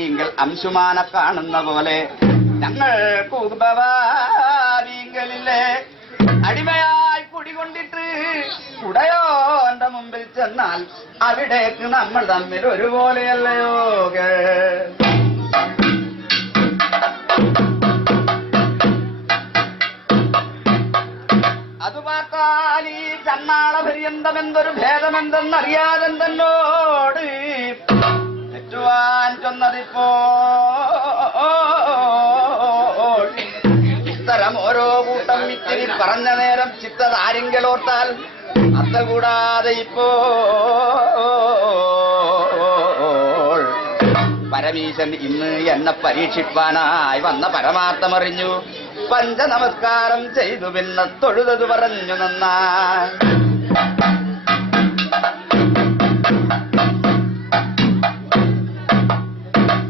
ഈങ്കൽ അംശുമാനെ കാണുന്ന പോലെ ഞങ്ങൾക്ക് ഉപവാദീങ്കലില്ലേ അടിമയായി കുടികൊണ്ടിട്ട് ഉടയോന്റെ മുമ്പിൽ ചെന്നാൽ അവിടേക്ക് നമ്മൾ തമ്മിൽ ഒരുപോലെയല്ലയോ? അത് பார்த்தாൽ ഈ ചണ്ണാള പര്യന്തമെന്തൊരു ഭേദമെന്തെന്നറിയാതെ തന്നോട് തെറ്റുവാൻ ചെന്നതിപ്പോ ഇത്തരം ഓരോ കൂട്ടം ഇത്തിരി പറഞ്ഞ നേരം ചിത്തതാരെങ്കിലോർത്താൽ അത്ത കൂടാതെ ഇപ്പോ പരമീശൻ ഇന്ന് എന്നെ പരീക്ഷിപ്പാനായി വന്ന പരമാർത്ഥമറിഞ്ഞു. പഞ്ചനമസ്കാരം ചെയ്തു പിന്നെ തൊഴുതത് പറഞ്ഞു നന്നായി.